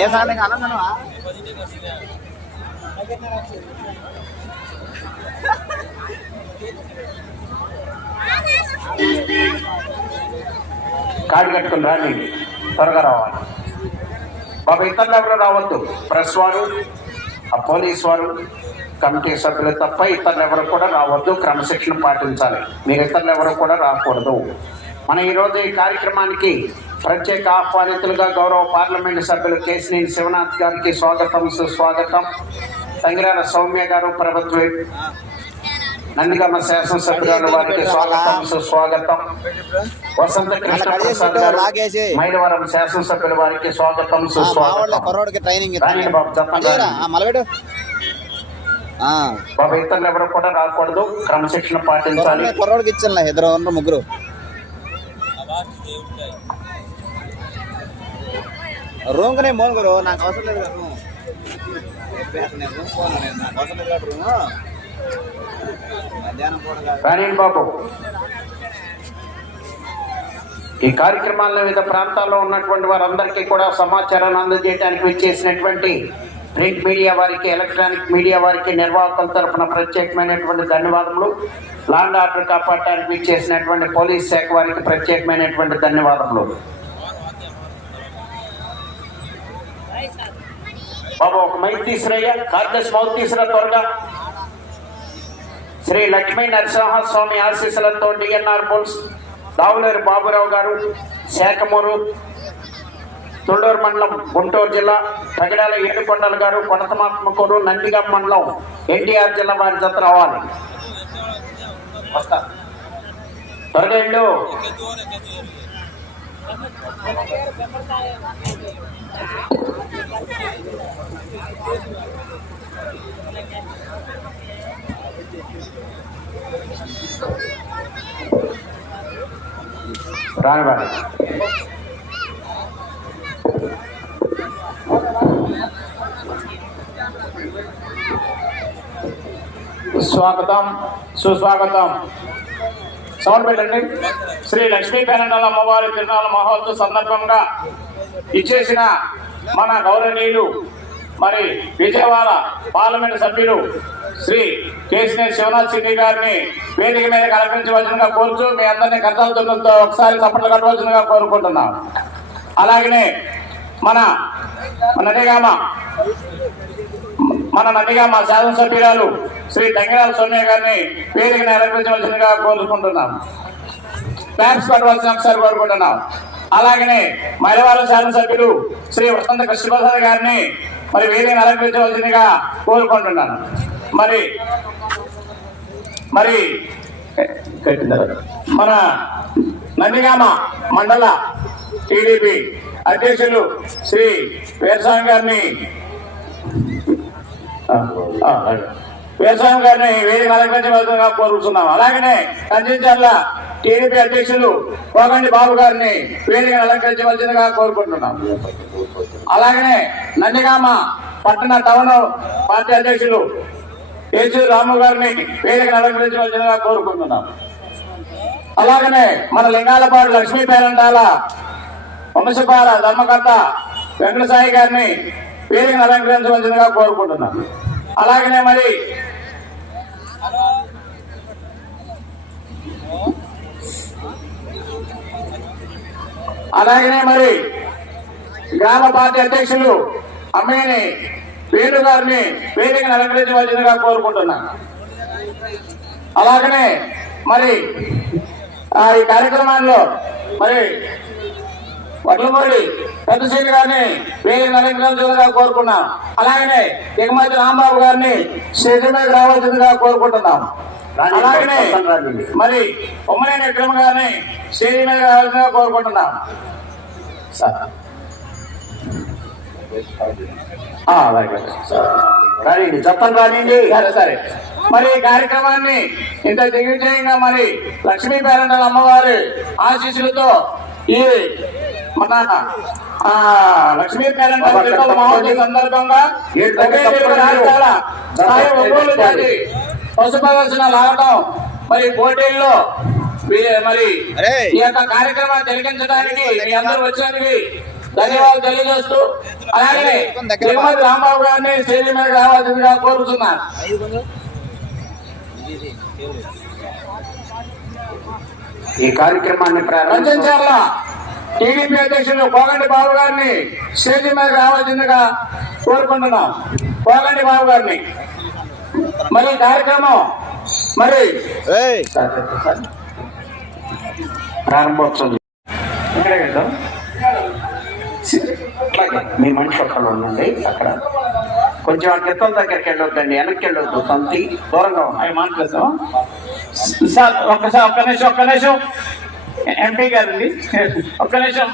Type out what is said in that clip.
ఏ సార్లు అనందను కాడి కట్టుకుని రాని త్వరగా రావాలి. బాబు ఇతరులు ఎవరు రావద్దు. ప్రెస్ వారు ఆ పోలీస్ వారు కమిటీ సభ్యులు తప్ప ఇతరులు ఎవరు కూడా రావద్దు. క్రమశిక్షణ పాటించాలి. మీరు ఇతరులు ఎవరు కూడా రాకూడదు. మన ఈరోజు ఈ కార్యక్రమానికి ప్రత్యేక ఆహ్వానితులుగా గౌరవ పార్లమెంట్ సభ్యులు కేసినేని శివనాథ్ గారికి స్వాగతం సుస్వాగతం. తంగిరాల సౌమ్య గారు ప్రభుత్వ నందిగమ్మ శాసనసభ్యురాలు వారికి స్వాగతం సుస్వాగతం. వసంత కృష్ణ ప్రసాద్ గారు. మైలవరం శాసనసభ్యుల వారికి స్వాగతం సుస్వాగతం. బాబు, చెప్పండి. బాబా ఇతరులు ఎవరు కూడా రాకూడదు. క్రమశిక్షణ పాటించాలి. కుర్రోడికి ఇచ్చాను ఇద్దరు ముగ్గురు. రూమ్కనే మోను గురు. నాకు అవసరం లేదు కదా నేను రూమ్ పోను. నేను నాకు అవసరం లేదు కదా రూమ్. మధ్యాహ్నం బాబు. ఈ కార్యక్రమాల వివిధ ప్రాంతాల్లో ఉన్నటువంటి వారందరికీ కూడా సమాచారాన్ని అందజేయడానికి విచ్చేసినటువంటి ప్రింట్ మీడియా వారికి ఎలక్ట్రానిక్ మీడియా వారికి నిర్వాహకుల తరఫున ప్రత్యేకమైనటువంటి ధన్యవాదములు. లాండ్ ఆర్డర్ కాపాడటానికి చేసినటువంటి పోలీస్ శాఖ వారికి ప్రత్యేకమైనటువంటి ధన్యవాదములు. బాబు ఒక మైక్ తీసురయ్యా కార్డెస్ మౌత్ తీసురా త్వరగా. శ్రీ లక్ష్మీ నరసింహస్వామి ఆశీస్సులతో డిఎన్ఆర్ పోల్స్ దావులేరు బాబురావు గారు శాఖమూరు తుళ్ళూరు మండలం గుంటూరు జిల్లా తగడాల ఏడుకొండల గారు కొనతమాత్మకూరు నందిగం మండలం ఎన్టీఆర్ జిల్లా వారి జత రావాలి. వస్తా. త్వరగా రాని వారి స్వాగతం సుస్వాగతం సౌండ్ పెట్టండి శ్రీ లక్ష్మీ పేరంటాల అమ్మవారి తిరునాళ్ళ మహోత్సవ సందర్భంగా ఇచ్చేసిన మన గౌరవనీయులు మరి విజయవాడ పార్లమెంట్ సభ్యులు శ్రీ కేసీఆర్ శివనాథ్ సిద్ధి గారిని వేదిక మీద కల్పించవలసిందిగా కోరుతూ మీ అందరినీ కర్తలతో ఒకసారి చప్పట్లు కట్టవలసిందిగా కోరుకుంటున్నాం అలాగనే మన మన మన నమ్మిగా మా శాసనసభ్యురాలు శ్రీ తంగిరాల సోనియా గారిని పేరుకి నెరవేర్చవలసిందిగా కోరుకుంటున్నాం. ట్యాక్స్ కట్టవలసిన ఒకసారి కోరుకుంటున్నాం. అలాగనే మైలవారం శాసనసభ్యులు శ్రీ వసంత కృష్ణప్రసాద్ గారిని మరి వేదిక నెరవేర్చవలసిందిగా కోరుకుంటున్నాను మరి మరి మన నందిగామ మండల టీడీపీ అధ్యక్షులు శ్రీ వీరస్వామి గారిని వ్యవసాయం గారిని వేదిక అలంకరించవలసిందిగా కోరుతున్నాం అలాగనే కంచెంచర్ల టీడీపీ అధ్యక్షులు కోగండి బాబు గారిని వేదిక అలంకరించవలసిందిగా కోరుకుంటున్నాం. అలాగనే నందిగామ పట్టణ టౌన్ పార్టీ అధ్యక్షులు ఏసీ రాము గారిని వేదిక అలంకరించవలసిందిగా కోరుకుంటున్నాం. అలాగనే మన లింగాలపాడు లక్ష్మీ పేరంటాల వంశపాల ధర్మకర్త వెంకటసాయి గారిని పేరుని అలంకరించవలసిందిగా కోరుకుంటున్నాను అలాగనే మరి అలాగనే మరి గ్రామ పార్టీ అధ్యక్షులు అమ్మాయిని పేరు గారిని పేరుని అలంకరించవలసిందిగా కోరుకుంటున్నాను అలాగనే మరి ఈ కార్యక్రమాల్లో మరి వడ్లమూడి పెద్దశీలి గారిని వేదిక అలంకరించాలని కోరుకున్నాం. అలాగనే దిగుమతి రాంబాబు గారిని మీద రావాల్సిందిగా కోరుకుంటున్నాం. అలాగనే మరి ఉమ్మనేని విక్రమ గారిని మీద రావాల్సిందిగా కోరుకుంటున్నాం. రానిండి చెప్పండి రానిండి సరే సరే. మరి ఈ కార్యక్రమాన్ని ఇంత దిగ్విజయంగా మరి లక్ష్మీ పేరంటల అమ్మవారి ఆశీస్సులతో ఈ మన ఆ, లక్ష్మీ తిరుమల మహోత్సవ సందర్భంగా ఒంగోలు జాతి పశు ప్రదర్శన లాగటం. మరి పోటీల్లో మరి అరే. ఈ యొక్క కార్యక్రమాన్ని జరిగించడానికి మీ అందరూ వచ్చినందుకు ధన్యవాదాలు తెలియజేస్తూ అలాగే తిరుమతి రాంబాబు గారిని స్టేజీ మీద రావాల్సిందిగా కోరుతున్నాను. ఈ కార్యక్రమాన్ని ప్రారంభించారు రంజన్చర్ల టీడీపీ అధ్యక్షులు కోగంటి బాబు గారిని స్టేజీ మీద రావాల్సిందిగా కోరుకుంటున్నాం. కోగంటి బాబు గారిని. మరి కార్యక్రమం మరి ఏయ్. ప్రారంభోత్సవం ఇక్కడే అలాగే మీ మనిషి ఒక్కళ్ళు ఉండండి అక్కడ. కొంచెం ఆ గిత్తల దగ్గరికి వెళ్ళొద్దండి వెనక్కి వెళ్ళొద్దు తంతి దూరంగా ఉంది. అవి మాట్లాడతాం సార్ ఒక్కసారి ఒక్క నిమిషం ఒక్క నిమిషం. ఎంపీ గారండి. ఒక్క నిమిషం.